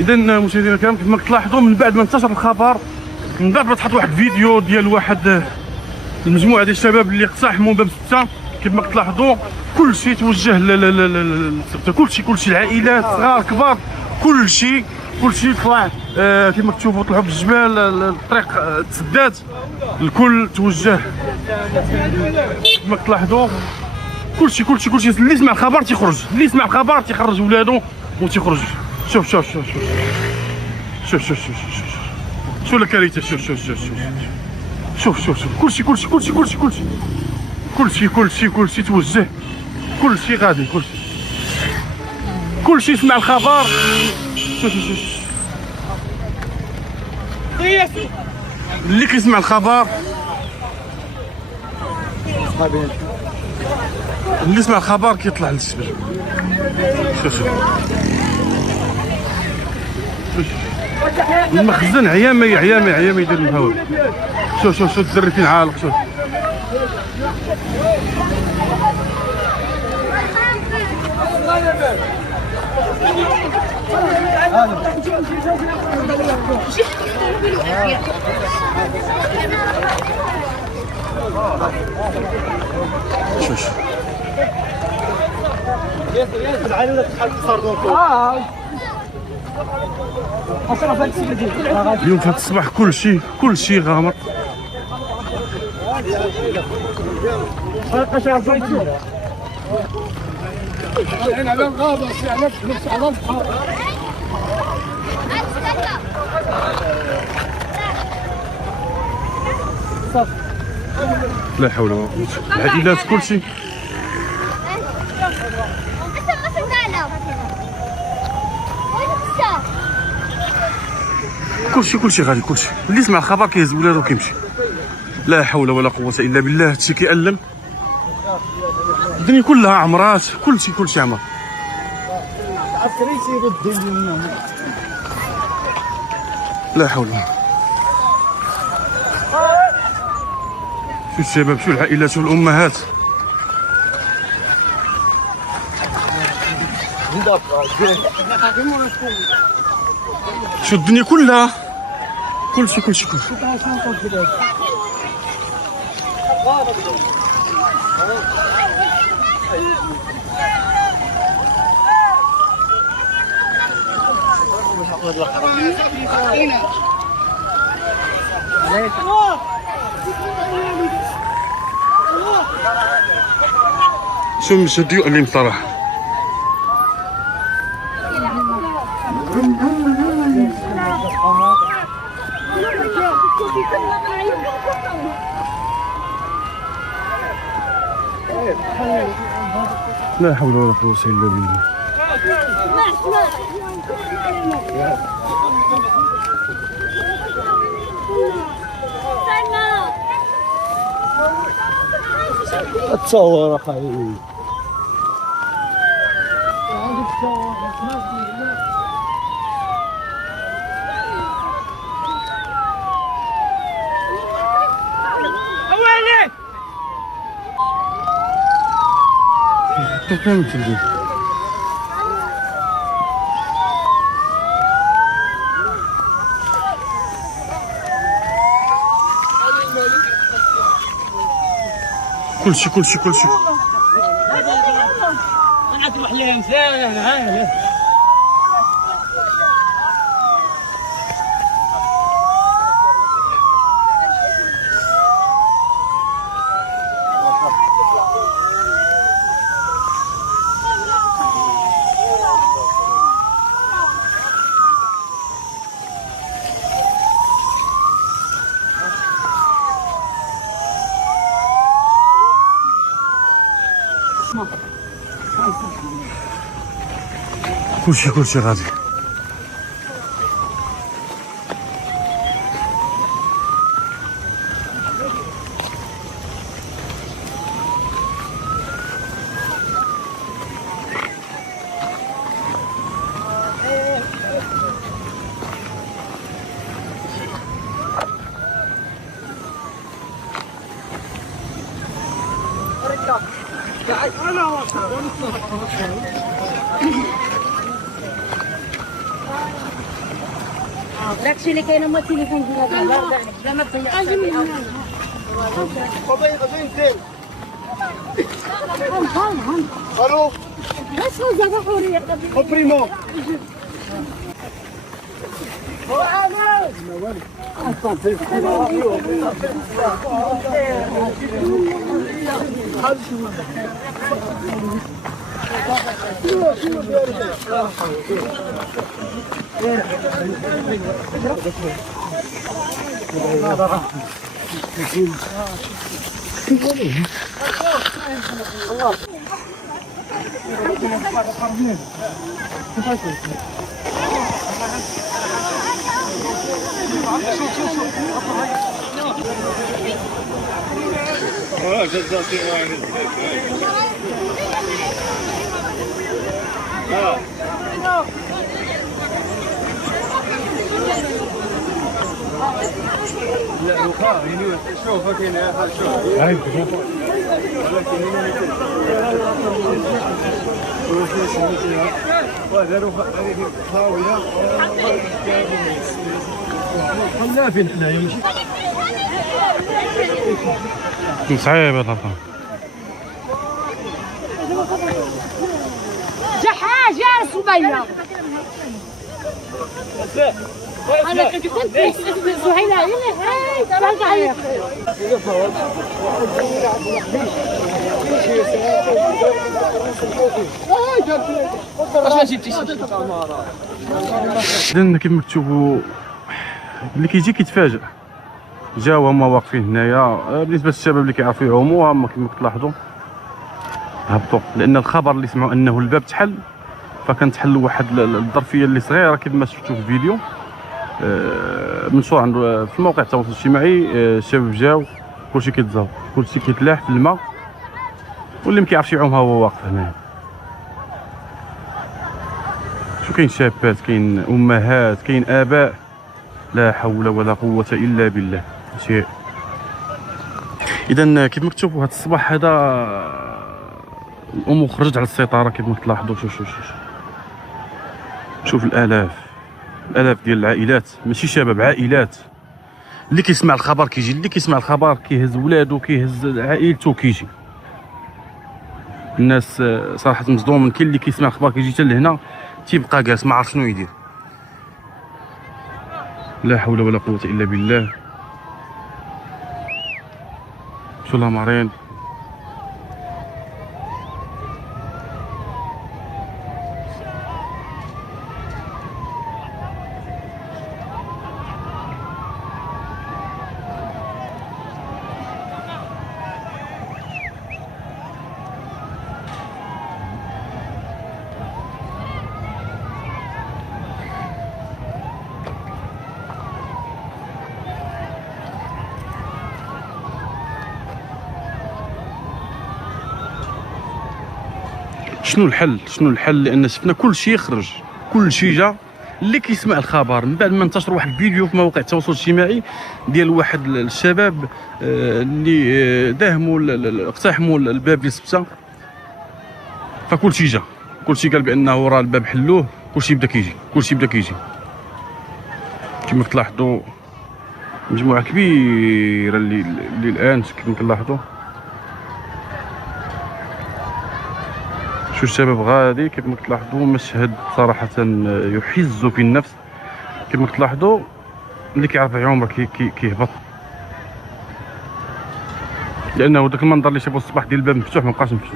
اذا مشاهدينا الكرام كما كتلاحظوا من بعد ما انتشر الخبر، من بعد ما تحط واحد الفيديو ديال واحد المجموعه ديال الشباب اللي اقتحموا باب 6، كما كتلاحظوا كلشي توجه كلشي العائلات صغار كبار، كلشي طلع. كما كتشوفوا طلعوا بالجبال، الطريق تسدات، الكل توجه كما كتلاحظوا. كلشي اللي يسمع الخبر تيخرج، اللي يسمع الخبر تيخرج ولادو وتيخرج. شوف شو الكارثه. شوف كلشي توجه، كلشي غادي، كلشي يسمع الخبر. شوف اللي كيسمع الخبر، اللي يسمع الخبر كيطلع للجبل. شوف المخزن عيامي يدير الهواء. شوف الدري فين عالق. شوف اليوم في هذا الصباح كلشي غامض. لا حول ولا قوة، العائلات كلشي. كلشي غادي، كلشي اللي يسمع الخبر كيهز ولادو كيمشي. لا حول ولا قوة الا بالله. هادشي كيألم، الدنيا كلها عمرات، كلشي عمر. لا حول ولا. شو الشباب، شو العائلات، شو الامهات. شو الدنيا كلها، كلشي. شو مشهد يؤلم صراحة. لا حول ولا قوة إلا بالله. اتصور اخي. كلشي انا تروح لهم فين. كلشي غادي. داكشي اللي كاين هما التليفون ديالك لا ما تضيعش الو شنو زعما حوريه بريمو لا وقع شوف كاين صعيب هذا جا حاجه صبيه انا كنت زهيله هاي ترجع اذا كما كتشوفوا اللي كيجي كيتفاجئ. جاو هما واقفين هنايا. بالنسبه للشباب اللي كيعرفوا يعوموا هما كما كتلاحظوا هبطوا، لان الخبر اللي سمعوا انه الباب تحل، فكنتحل واحد الظرفيه اللي صغيره كما شفتوا في الفيديو منشور عند في موقع التواصل الاجتماعي. الشباب جاو كلشي كيتزاوق، كلشي كيتلاح في الماء، واللي ما كيعرفش يعوم ها هو واقف هنا. شو كاين شابات، كاين امهات، كاين اباء، لا حول ولا قوه الا بالله. شيء اذا كيف ما كتشوفوا هذا الصباح هذا الامور خرجت على السيطره كيف ما تلاحظوا. شوف الالاف ديال العائلات، ماشي شباب، عائلات. اللي كيسمع الخبر كيجي، اللي كيسمع الخبر كيهز ولادو، كيهز عائلته، كيجي. الناس صراحه مصدوم. كاين اللي كيسمع الخبر كيجي حتى لهنا تيبقى جالس ما عرف شنو يدير. لا حول ولا قوه الا بالله. شو الامرين. شنو الحل؟ لان شفنا كل شيء يخرج، كل شيء جا. اللي كيسمع الخبر من بعد ما انتشر واحد الفيديو في مواقع التواصل الاجتماعي ديال واحد الشباب اللي داهموا اقتحموا الباب ديال السبته، فكل شيء جا، كل شيء قال بانه راه الباب حلوه، كل شيء بدا كيجي. كما كتلاحظوا مجموعه كبيره اللي الان كما كنلاحظوا. شو الشباب غادي كيف ما كتلاحظوا. مشهد صراحه يحز في النفس. كيف ما كتلاحظوا اللي كيعرف يعوم راه كيهبط، لانه داك المنظر اللي شافوا الصباح ديال الباب مفتوح ما بقاش ممكن.